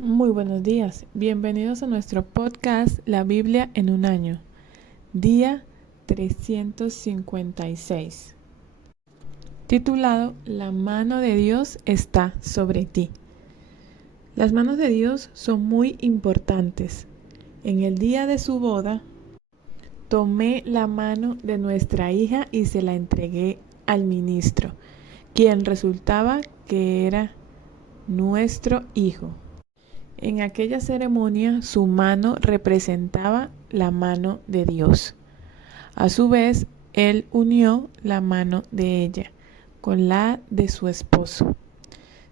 Muy buenos días, bienvenidos a nuestro podcast La Biblia en un año, día 356, titulado La mano de Dios está sobre ti. Las manos de Dios son muy importantes. En el día de su boda, tomé la mano de nuestra hija y se la entregué al ministro, quien resultaba que era nuestro hijo. En aquella ceremonia su mano representaba la mano de Dios. A su vez, él unió la mano de ella con la de su esposo.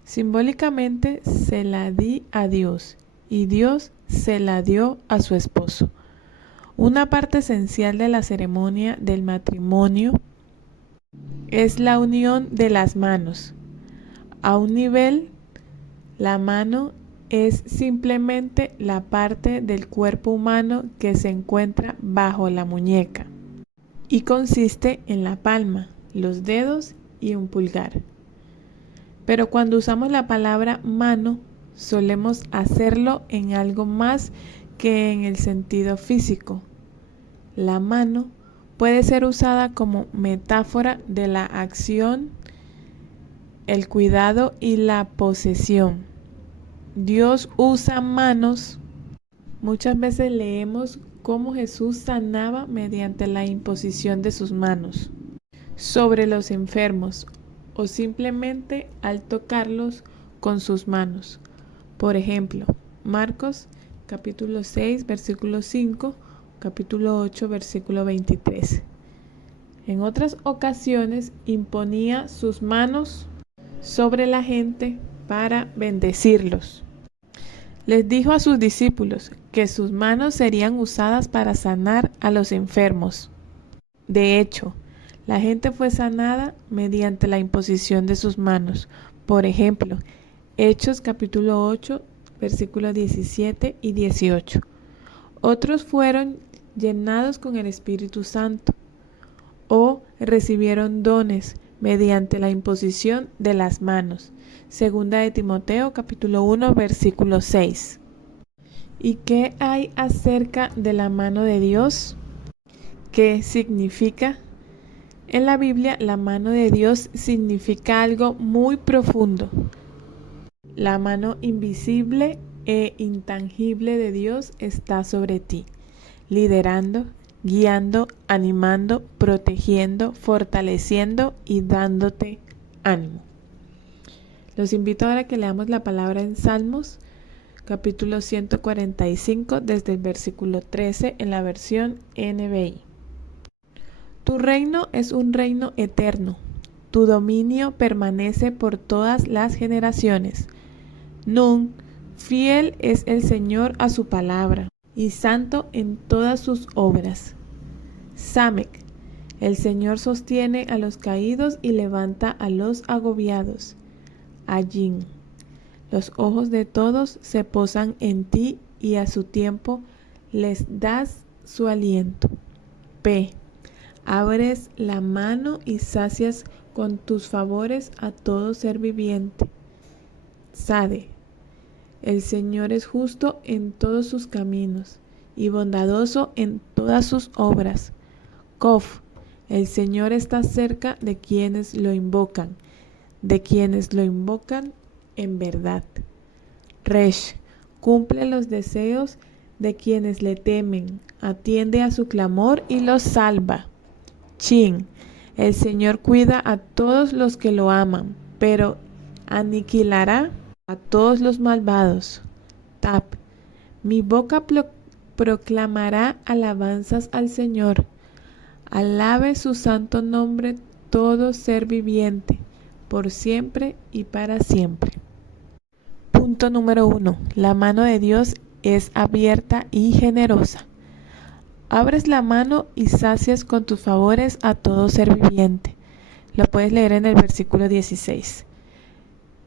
Simbólicamente se la di a Dios y Dios se la dio a su esposo. Una parte esencial de la ceremonia del matrimonio es la unión de las manos. A un nivel, la mano es simplemente la parte del cuerpo humano que se encuentra bajo la muñeca y consiste en la palma, los dedos y un pulgar. Pero cuando usamos la palabra mano, solemos hacerlo en algo más que en el sentido físico. La mano puede ser usada como metáfora de la acción, el cuidado y la posesión. Dios usa manos. Muchas veces leemos cómo Jesús sanaba mediante la imposición de sus manos sobre los enfermos o simplemente al tocarlos con sus manos. Por ejemplo, Marcos capítulo 6, versículo 5, capítulo 8, versículo 23. En otras ocasiones imponía sus manos sobre la gente para bendecirlos. Les dijo a sus discípulos que sus manos serían usadas para sanar a los enfermos. De hecho, la gente fue sanada mediante la imposición de sus manos. Por ejemplo, Hechos capítulo 8, versículos 17 y 18. Otros fueron llenados con el Espíritu Santo o recibieron dones mediante la imposición de las manos. Segunda de Timoteo capítulo 1 versículo 6. ¿Y qué hay acerca de la mano de Dios? ¿Qué significa? En la Biblia la mano de Dios significa algo muy profundo. La mano invisible e intangible de Dios está sobre ti, liderando, guiando, animando, protegiendo, fortaleciendo y dándote ánimo. Los invito ahora a que leamos la palabra en Salmos, capítulo 145, desde el versículo 13 en la versión NBI. Tu reino es un reino eterno. Tu dominio permanece por todas las generaciones. Nun, fiel es el Señor a su palabra, y santo en todas sus obras. Samec, el Señor sostiene a los caídos y levanta a los agobiados. Allín, los ojos de todos se posan en ti y a su tiempo les das su aliento. P, abres la mano y sacias con tus favores a todo ser viviente. Sade, el Señor es justo en todos sus caminos y bondadoso en todas sus obras. Kof, el Señor está cerca de quienes lo invocan en verdad. Resh, cumple los deseos de quienes le temen, atiende a su clamor y los salva. Chin, el Señor cuida a todos los que lo aman, pero aniquilará a todos los malvados. Tap, mi boca proclamará alabanzas al Señor. Alabe su santo nombre todo ser viviente, por siempre y para siempre. Punto número 1. La mano de Dios es abierta y generosa. Abres la mano y sacias con tus favores a todo ser viviente. Lo puedes leer en el versículo 16.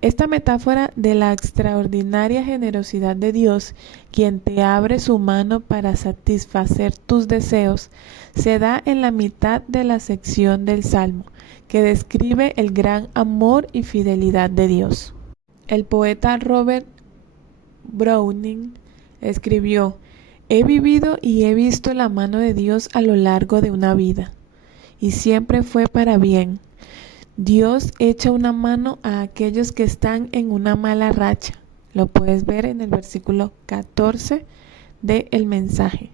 Esta metáfora de la extraordinaria generosidad de Dios, quien te abre su mano para satisfacer tus deseos, se da en la mitad de la sección del Salmo, que describe el gran amor y fidelidad de Dios. El poeta Robert Browning escribió: he vivido y he visto la mano de Dios a lo largo de una vida, y siempre fue para bien. Dios echa una mano a aquellos que están en una mala racha. Lo puedes ver en el versículo 14 del mensaje.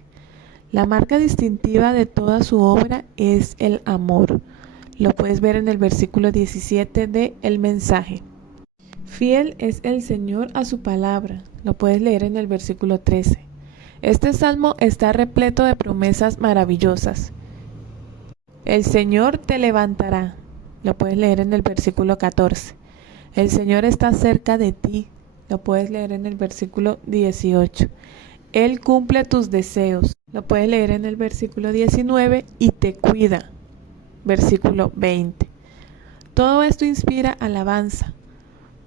La marca distintiva de toda su obra es el amor. Lo puedes ver en el versículo 17 del mensaje. Fiel es el Señor a su palabra. Lo puedes leer en el versículo 13. Este salmo está repleto de promesas maravillosas. El Señor te levantará. Lo puedes leer en el versículo 14. El Señor está cerca de ti. Lo puedes leer en el versículo 18. Él cumple tus deseos. Lo puedes leer en el versículo 19 y te cuida. Versículo 20. Todo esto inspira alabanza.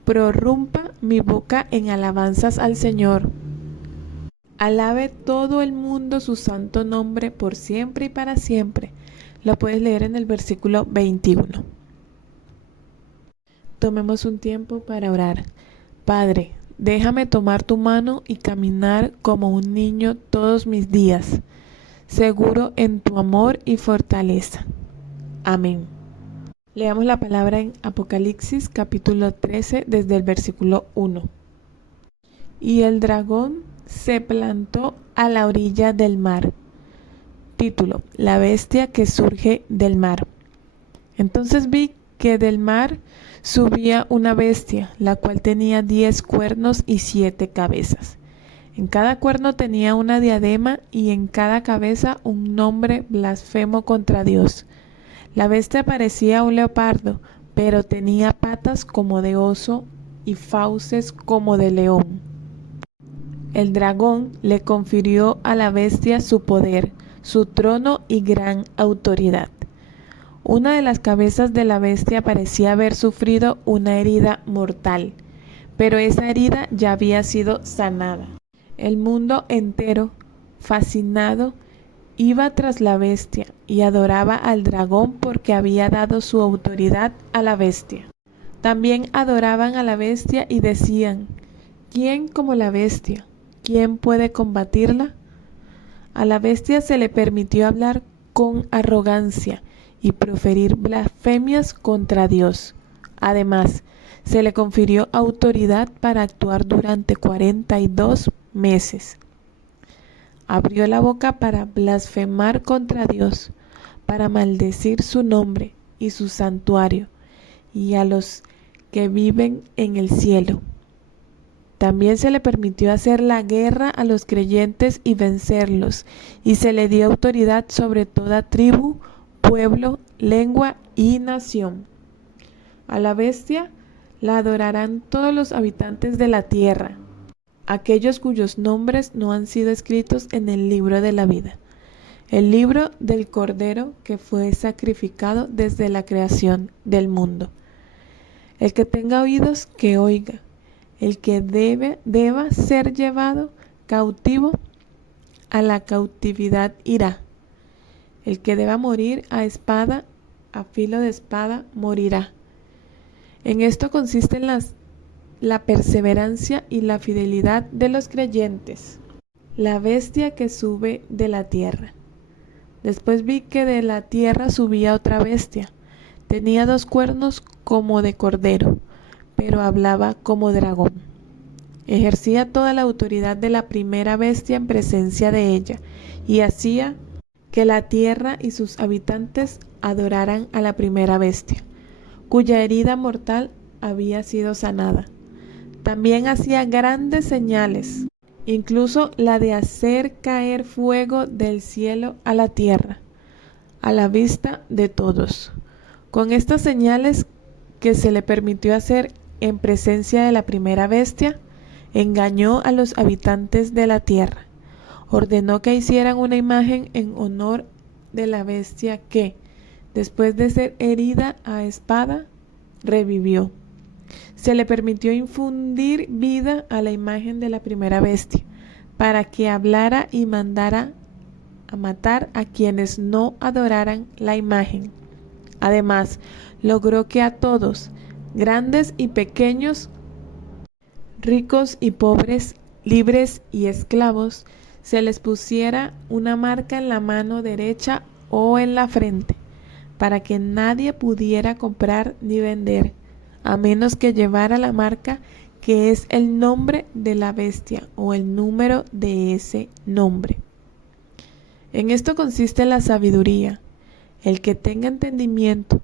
Prorrumpa mi boca en alabanzas al Señor. Alabe todo el mundo su santo nombre por siempre y para siempre. Lo puedes leer en el versículo 21. Tomemos un tiempo para orar. Padre, déjame tomar tu mano y caminar como un niño todos mis días, seguro en tu amor y fortaleza. Amén. Leamos la palabra en Apocalipsis capítulo 13 desde el versículo 1. Y el dragón se plantó a la orilla del mar. Título: La bestia que surge del mar. Entonces vi que del mar subía una bestia, la cual tenía 10 cuernos y 7 cabezas. En cada cuerno tenía una diadema y en cada cabeza un nombre blasfemo contra Dios. La bestia parecía un leopardo, pero tenía patas como de oso y fauces como de león. El dragón le confirió a la bestia su poder, su trono y gran autoridad. Una de las cabezas de la bestia parecía haber sufrido una herida mortal, pero esa herida ya había sido sanada. El mundo entero, fascinado, iba tras la bestia y adoraba al dragón porque había dado su autoridad a la bestia. También adoraban a la bestia y decían: ¿quién como la bestia? ¿Quién puede combatirla? A la bestia se le permitió hablar con arrogancia y proferir blasfemias contra Dios. Además, se le confirió autoridad para actuar durante 42 meses. Abrió la boca para blasfemar contra Dios, para maldecir su nombre y su santuario, y a los que viven en el cielo. También se le permitió hacer la guerra a los creyentes y vencerlos, y se le dio autoridad sobre toda tribu, pueblo, lengua y nación. A la bestia la adorarán todos los habitantes de la tierra, aquellos cuyos nombres no han sido escritos en el libro de la vida, el libro del Cordero que fue sacrificado desde la creación del mundo. El que tenga oídos, que oiga. El que deba ser llevado cautivo, a la cautividad irá. El que deba morir a espada, a filo de espada, morirá. En esto consiste la perseverancia y la fidelidad de los creyentes. La bestia que sube de la tierra. Después vi que de la tierra subía otra bestia. Tenía 2 cuernos como de cordero, pero hablaba como dragón. Ejercía toda la autoridad de la primera bestia en presencia de ella, y hacía que la tierra y sus habitantes adoraran a la primera bestia, cuya herida mortal había sido sanada. También hacía grandes señales, incluso la de hacer caer fuego del cielo a la tierra, a la vista de todos. Con estas señales que se le permitió hacer en presencia de la primera bestia, engañó a los habitantes de la tierra. Ordenó que hicieran una imagen en honor de la bestia que, después de ser herida a espada, revivió. Se le permitió infundir vida a la imagen de la primera bestia, para que hablara y mandara a matar a quienes no adoraran la imagen. Además, logró que a todos, grandes y pequeños, ricos y pobres, libres y esclavos, se les pusiera una marca en la mano derecha o en la frente, para que nadie pudiera comprar ni vender, a menos que llevara la marca que es el nombre de la bestia o el número de ese nombre. En esto consiste la sabiduría. El que tenga entendimiento,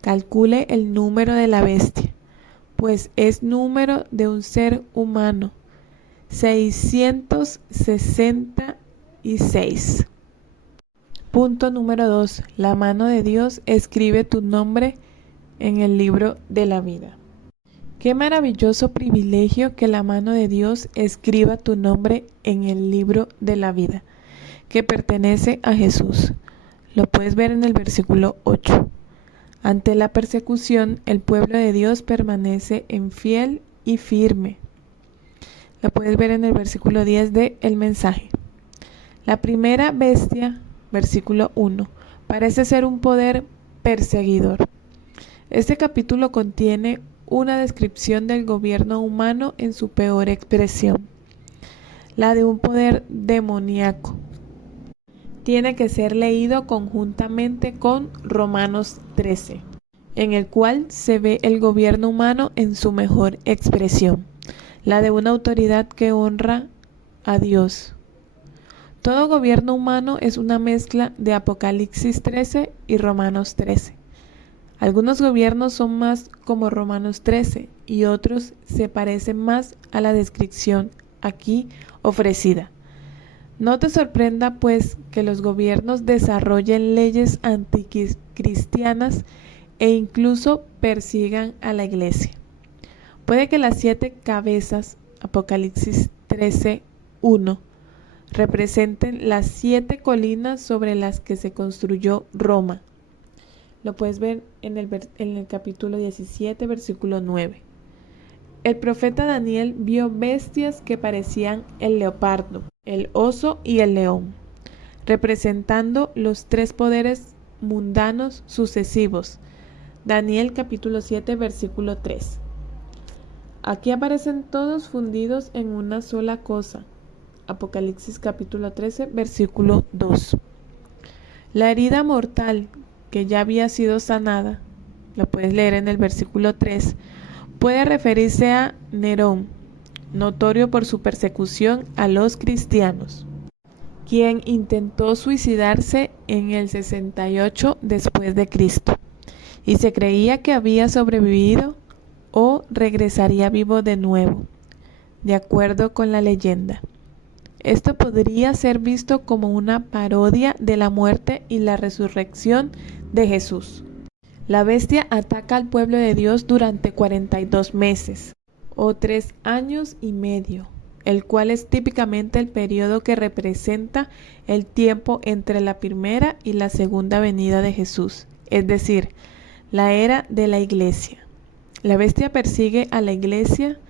calcule el número de la bestia, pues es número de un ser humano, 666. Punto número 2. La mano de Dios escribe tu nombre en el libro de la vida. Qué maravilloso privilegio que la mano de Dios escriba tu nombre en el libro de la vida, que pertenece a Jesús. Lo puedes ver en el versículo 8. Ante la persecución, el pueblo de Dios permanece en fiel y firme. Lo puedes ver en el versículo 10 de El Mensaje. La primera bestia, versículo 1, parece ser un poder perseguidor. Este capítulo contiene una descripción del gobierno humano en su peor expresión, la de un poder demoníaco. Tiene que ser leído conjuntamente con Romanos 13, en el cual se ve el gobierno humano en su mejor expresión, la de una autoridad que honra a Dios. Todo gobierno humano es una mezcla de Apocalipsis 13 y Romanos 13. Algunos gobiernos son más como Romanos 13 y otros se parecen más a la descripción aquí ofrecida. No te sorprenda, pues, que los gobiernos desarrollen leyes anticristianas e incluso persigan a la iglesia. Puede que las 7 cabezas, Apocalipsis 13:1, representen las 7 colinas sobre las que se construyó Roma. Lo puedes ver en el capítulo 17, versículo 9. El profeta Daniel vio bestias que parecían el leopardo, el oso y el león, representando los 3 poderes mundanos sucesivos. Daniel capítulo 7, versículo 3. Aquí aparecen todos fundidos en una sola cosa. Apocalipsis capítulo 13, versículo 2. La herida mortal que ya había sido sanada, lo puedes leer en el versículo 3, puede referirse a Nerón, notorio por su persecución a los cristianos, quien intentó suicidarse en el 68 después de Cristo y se creía que había sobrevivido o regresaría vivo de nuevo, de acuerdo con la leyenda. Esto podría ser visto como una parodia de la muerte y la resurrección de Jesús. La bestia ataca al pueblo de Dios durante 42 meses, o 3 años y medio, el cual es típicamente el periodo que representa el tiempo entre la primera y la segunda venida de Jesús, es decir, la era de la iglesia. La bestia persigue a la iglesia,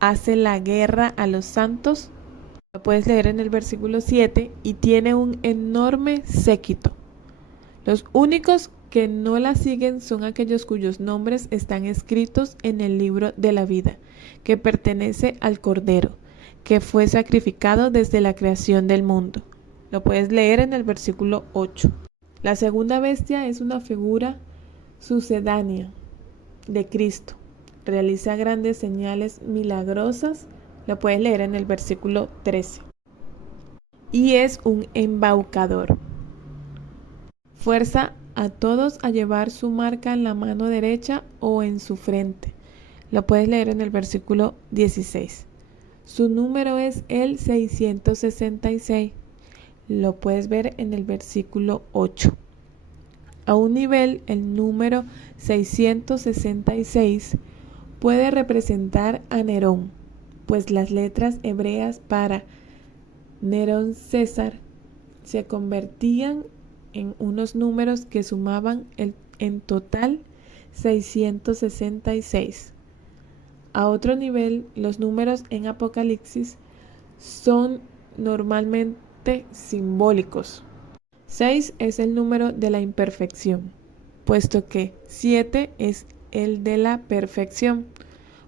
hace la guerra a los santos, lo puedes leer en el versículo 7, y tiene un enorme séquito. Los únicos que no la siguen son aquellos cuyos nombres están escritos en el libro de la vida, que pertenece al Cordero, que fue sacrificado desde la creación del mundo. Lo puedes leer en el versículo 8. La segunda bestia es una figura sucedánea de Cristo. Realiza grandes señales milagrosas. Lo puedes leer en el versículo 13. Y es un embaucador. Fuerza a todos a llevar su marca en la mano derecha o en su frente. Lo puedes leer en el versículo 16. Su número es el 666. Lo puedes ver en el versículo 8. A un nivel, el número 666 puede representar a Nerón, pues las letras hebreas para Nerón César se convertían en unos números que sumaban en total 666. A otro nivel, los números en Apocalipsis son normalmente simbólicos. 6 es el número de la imperfección, puesto que 7 es el de la perfección.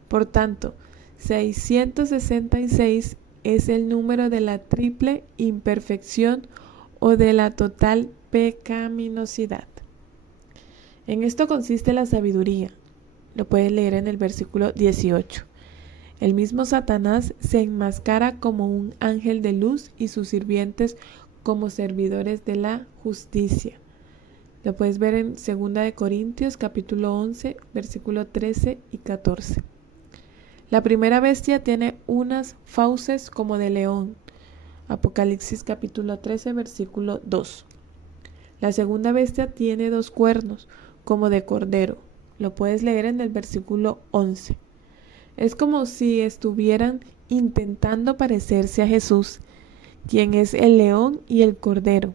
Por tanto, 666 es el número de la triple imperfección o de la total pecaminosidad. En esto consiste la sabiduría. Lo puedes leer en el versículo 18. El mismo Satanás se enmascara como un ángel de luz y sus sirvientes como servidores de la justicia. Lo puedes ver en 2 de Corintios capítulo 11, versículo 13 y 14. La primera bestia tiene unas fauces como de león. Apocalipsis capítulo 13, versículo 2. La segunda bestia tiene 2 cuernos como de cordero. Lo puedes leer en el versículo 11. Es como si estuvieran intentando parecerse a Jesús, quien es el león y el cordero.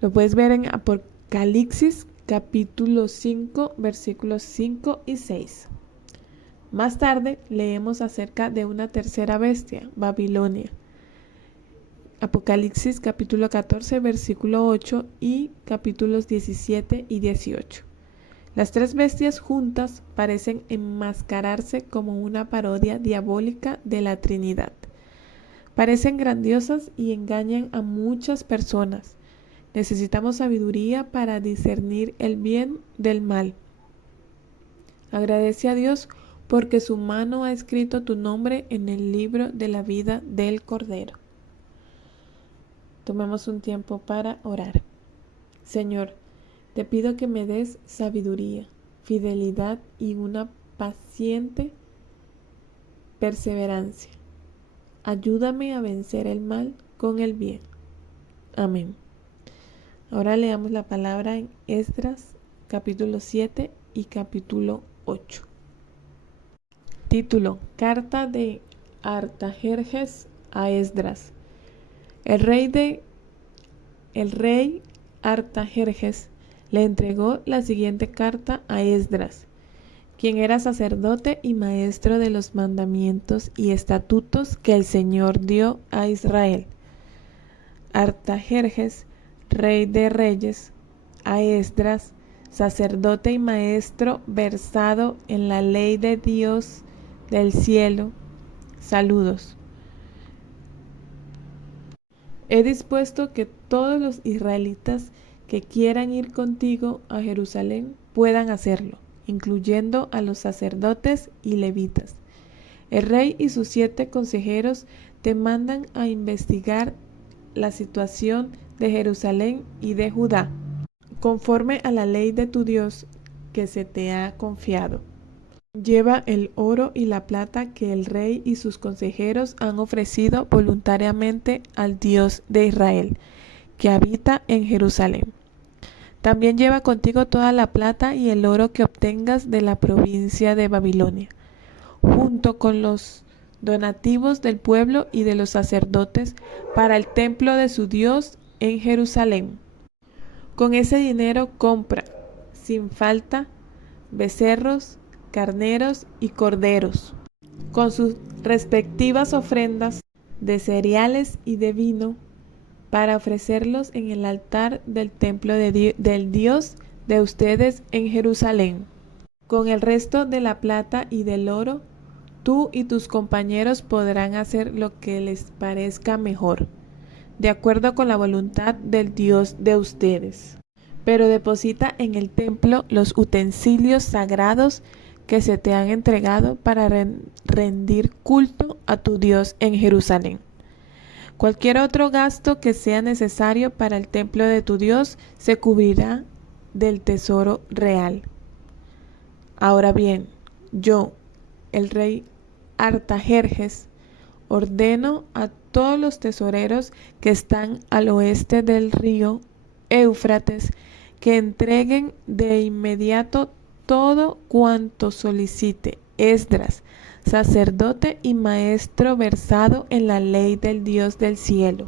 Lo puedes ver en Apocalipsis capítulo 5, versículos 5 y 6. Más tarde leemos acerca de una tercera bestia, Babilonia. Apocalipsis capítulo 14, versículo 8 y capítulos 17 y 18. Las 3 bestias juntas parecen enmascararse como una parodia diabólica de la Trinidad. Parecen grandiosas y engañan a muchas personas. Necesitamos sabiduría para discernir el bien del mal. Agradece a Dios porque su mano ha escrito tu nombre en el libro de la vida del Cordero. Tomemos un tiempo para orar. Señor, te pido que me des sabiduría, fidelidad y una paciente perseverancia. Ayúdame a vencer el mal con el bien. Amén. Ahora leamos la palabra en Esdras, capítulo 7 y capítulo 8. Título: Carta de Artajerjes a Esdras. El rey Artajerjes le entregó la siguiente carta a Esdras, quien era sacerdote y maestro de los mandamientos y estatutos que el Señor dio a Israel. Artajerjes, rey de reyes, a Esdras, sacerdote y maestro versado en la ley de Dios del cielo, saludos. He dispuesto que todos los israelitas que quieran ir contigo a Jerusalén puedan hacerlo, incluyendo a los sacerdotes y levitas. El rey y sus 7 consejeros te mandan a investigar la situación de Jerusalén y de Judá, conforme a la ley de tu Dios que se te ha confiado. Lleva el oro y la plata que el rey y sus consejeros han ofrecido voluntariamente al Dios de Israel, que habita en Jerusalén. También lleva contigo toda la plata y el oro que obtengas de la provincia de Babilonia, junto con los donativos del pueblo y de los sacerdotes para el templo de su Dios en Jerusalén. Con ese dinero compra, sin falta, becerros, carneros y corderos, con sus respectivas ofrendas de cereales y de vino, para ofrecerlos en el altar del templo del Dios de ustedes en Jerusalén. Con el resto de la plata y del oro, tú y tus compañeros podrán hacer lo que les parezca mejor, de acuerdo con la voluntad del Dios de ustedes. Pero deposita en el templo los utensilios sagrados que se te han entregado para rendir culto a tu Dios en Jerusalén. Cualquier otro gasto que sea necesario para el templo de tu Dios se cubrirá del tesoro real. Ahora bien, yo, el rey Artajerjes, ordeno a todos los tesoreros que están al oeste del río Éufrates que entreguen de inmediato todo cuanto solicite Esdras, sacerdote y maestro versado en la ley del Dios del cielo.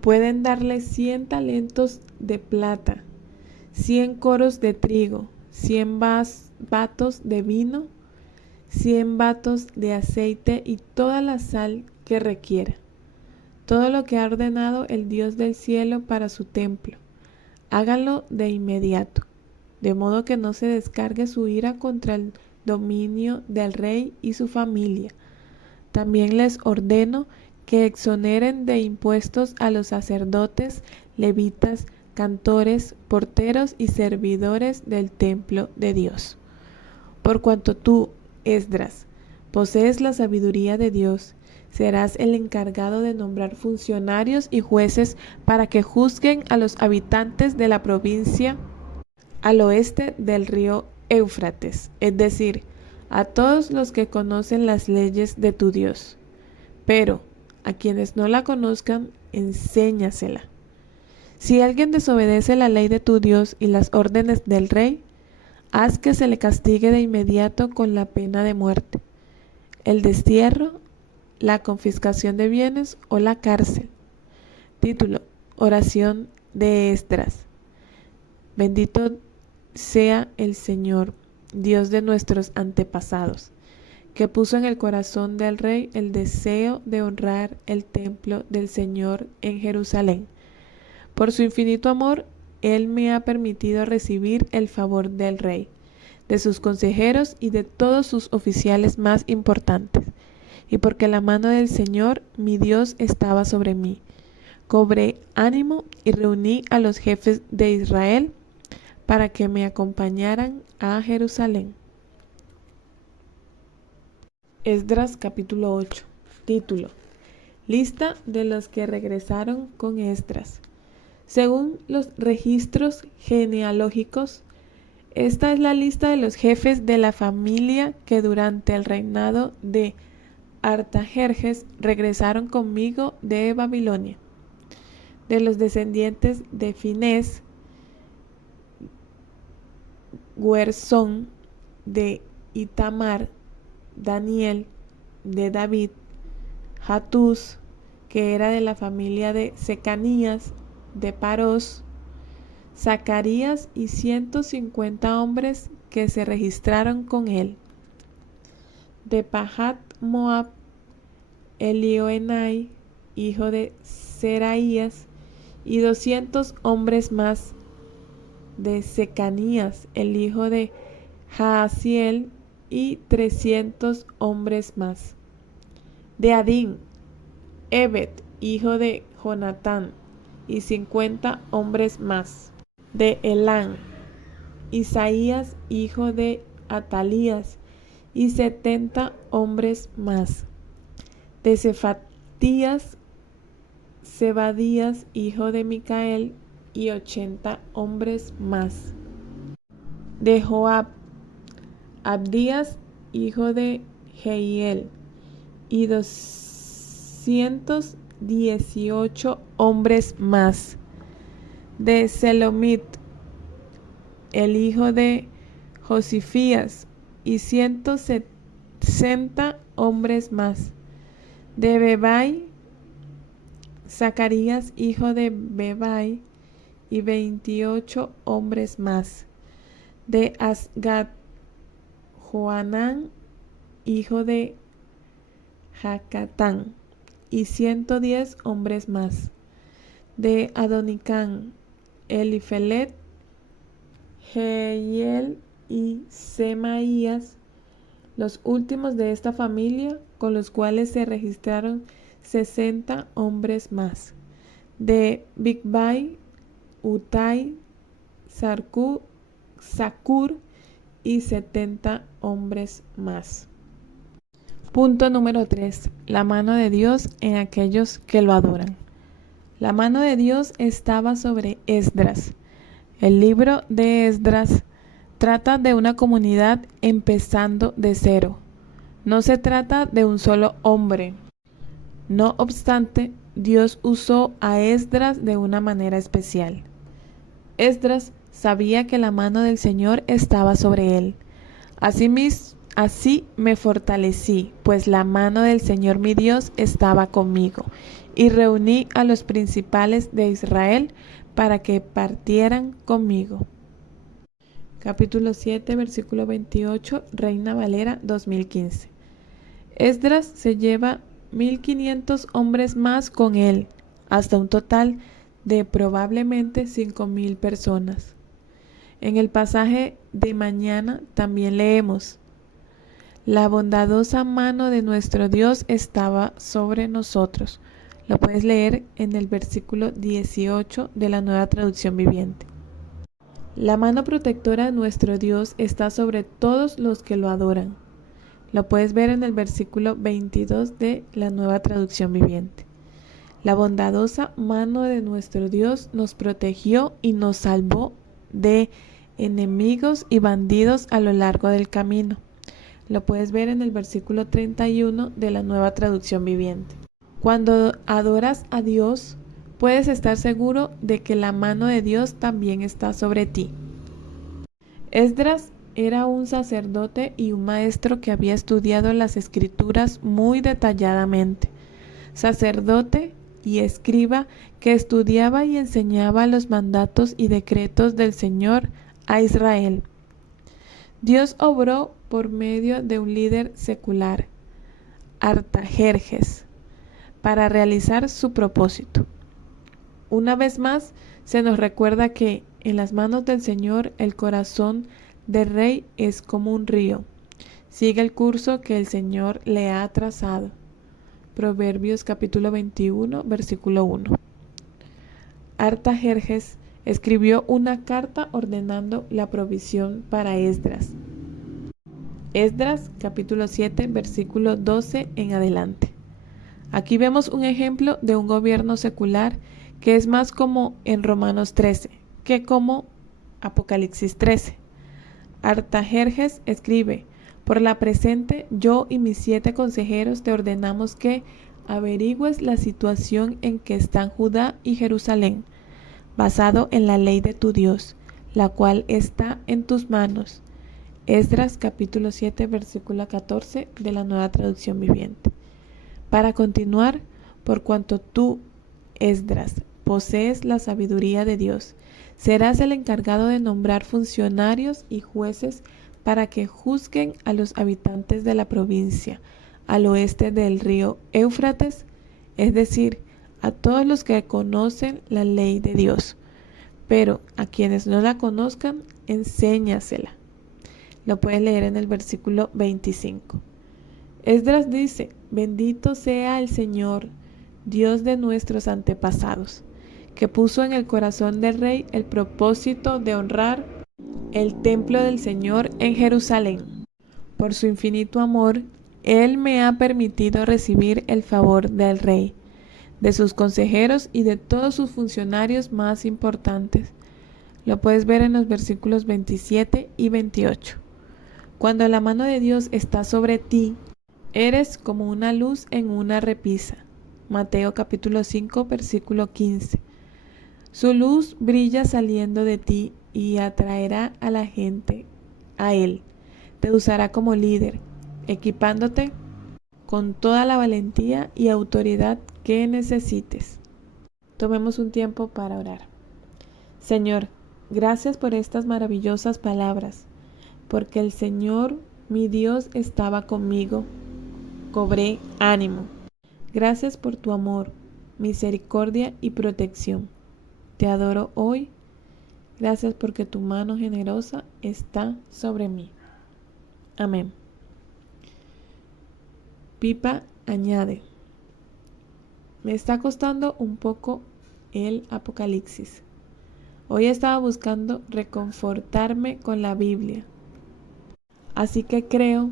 Pueden darle 100 talentos de plata, 100 coros de trigo, 100 batos de vino, 100 batos de aceite y toda la sal que requiera. Todo lo que ha ordenado el Dios del cielo para su templo, háganlo de inmediato, de modo que no se descargue su ira contra el dominio del rey y su familia. También les ordeno que exoneren de impuestos a los sacerdotes, levitas, cantores, porteros y servidores del templo de Dios. Por cuanto tú, Esdras, posees la sabiduría de Dios, serás el encargado de nombrar funcionarios y jueces para que juzguen a los habitantes de la provincia al oeste del río Éufrates, es decir, a todos los que conocen las leyes de tu Dios. Pero a quienes no la conozcan, enséñasela. Si alguien desobedece la ley de tu Dios y las órdenes del rey, haz que se le castigue de inmediato con la pena de muerte, el destierro, la confiscación de bienes o la cárcel. Título: Oración de Esdras. Bendito sea el Señor, Dios de nuestros antepasados, que puso en el corazón del rey el deseo de honrar el templo del Señor en Jerusalén. Por su infinito amor, Él me ha permitido recibir el favor del rey, de sus consejeros y de todos sus oficiales más importantes. Y porque la mano del Señor, mi Dios, estaba sobre mí, cobré ánimo y reuní a los jefes de Israel para que me acompañaran a Jerusalén. Esdras capítulo 8. Título: Lista de los que regresaron con Esdras. Según los registros genealógicos, esta es la lista de los jefes de la familia que durante el reinado de Artajerjes regresaron conmigo de Babilonia. De los descendientes de Finés, Gersón, de Itamar, Daniel, de David, Hatús, que era de la familia de Secanías, de Parós, Zacarías y 150 hombres que se registraron con él. De Pahat Moab, Elioenai, hijo de Seraías, y 200 hombres más. De Secanías, el hijo de Jaasiel, y 300 hombres más. De Adín, Ebed, hijo de Jonatán, y 50 hombres más. De Elán, Isaías, hijo de Atalías, y 70 hombres más. De Cefatías, Zebadías, hijo de Micael, y 80 hombres más. De Joab, Abdías, hijo de Jehiel, y 218 hombres más. De Selomit, el hijo de Josifías, y 160 hombres más. De Bebai, Zacarías, hijo de Bebai, y 28 hombres más. De Asgad, Joanán, hijo de Jacatán, y 110 hombres más. De Adonicán, Elifelet, Jehiel y Semaías, los últimos de esta familia, con los cuales se registraron 60 hombres más. De Bigvai, Utai, Zacur y 70 hombres más. Punto número 3. La mano de Dios en aquellos que lo adoran. La mano de Dios estaba sobre Esdras. El libro de Esdras trata de una comunidad empezando de cero. No se trata de un solo hombre. No obstante, Dios usó a Esdras de una manera especial. Esdras sabía que la mano del Señor estaba sobre él. Así me fortalecí, pues la mano del Señor mi Dios estaba conmigo, y reuní a los principales de Israel para que partieran conmigo. Capítulo 7, versículo 28, Reina Valera 2015. Esdras se lleva 1500 hombres más con él, hasta un total de probablemente 5000 personas. En el pasaje de mañana también leemos: La bondadosa mano de nuestro Dios estaba sobre nosotros. Lo puedes leer en el versículo 18 de la Nueva Traducción Viviente. La mano protectora de nuestro Dios está sobre todos los que lo adoran. Lo puedes ver en el versículo 22 de la Nueva Traducción Viviente. La bondadosa mano de nuestro Dios nos protegió y nos salvó de enemigos y bandidos a lo largo del camino. Lo puedes ver en el versículo 31 de la Nueva Traducción Viviente. Cuando adoras a Dios, puedes estar seguro de que la mano de Dios también está sobre ti. Esdras era un sacerdote y un maestro que había estudiado las Escrituras muy detalladamente. Sacerdote y escriba que estudiaba y enseñaba los mandatos y decretos del Señor a Israel. Dios obró por medio de un líder secular, Artajerjes, para realizar su propósito. Una vez más, se nos recuerda que en las manos del Señor el corazón del rey es como un río. Sigue el curso que el Señor le ha trazado. Proverbios capítulo 21, versículo 1. Artajerjes escribió una carta ordenando la provisión para Esdras. Esdras capítulo 7, versículo 12 en adelante. Aquí vemos un ejemplo de un gobierno secular que es más como en Romanos 13 que como Apocalipsis 13. Artajerjes escribe: por la presente, yo y mis 7 consejeros te ordenamos que averigües la situación en que están Judá y Jerusalén, basado en la ley de tu Dios, la cual está en tus manos. Esdras capítulo 7, versículo 14 de la Nueva Traducción Viviente. Para continuar, por cuanto tú, Esdras, posees la sabiduría de Dios, serás el encargado de nombrar funcionarios y jueces para que juzguen a los habitantes de la provincia al oeste del río Éufrates, es decir, a todos los que conocen la ley de Dios, pero a quienes no la conozcan, enséñasela. Lo puedes leer en el versículo 25. Esdras dice: bendito sea el Señor, Dios de nuestros antepasados, que puso en el corazón del rey el propósito de honrar el templo del Señor en Jerusalén. Por su infinito amor, Él me ha permitido recibir el favor del rey, de sus consejeros y de todos sus funcionarios más importantes. Lo puedes ver en los versículos 27 y 28. Cuando la mano de Dios está sobre ti, eres como una luz en una repisa. Mateo capítulo 5, versículo 15. Su luz brilla saliendo de ti y atraerá a la gente a Él. Te usará como líder, equipándote con toda la valentía y autoridad que necesites. Tomemos un tiempo para orar. Señor, gracias por estas maravillosas palabras, porque el Señor, mi Dios, estaba conmigo. Cobré ánimo. Gracias por tu amor, misericordia y protección. Te adoro hoy. Gracias porque tu mano generosa está sobre mí. Amén. Pipa añade: me está costando un poco el Apocalipsis. Hoy estaba buscando reconfortarme con la Biblia, así que creo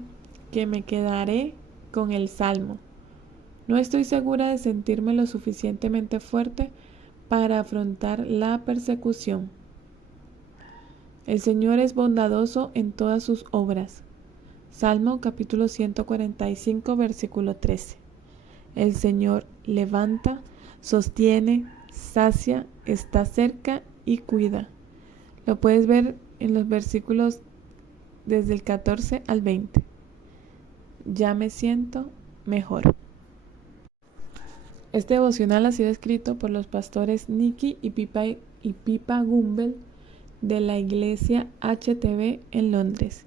que me quedaré con el Salmo. No estoy segura de sentirme lo suficientemente fuerte para afrontar la persecución. El Señor es bondadoso en todas sus obras. Salmo capítulo 145, versículo 13. El Señor levanta, sostiene, sacia, está cerca y cuida. Lo puedes ver en los versículos desde el 14 al 20. Ya me siento mejor. Este devocional ha sido escrito por los pastores Nicky y Pipa Gumbel de la iglesia HTB en Londres.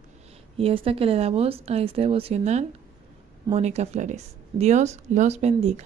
Y esta que le da voz a este devocional, Mónica Flores. Dios los bendiga.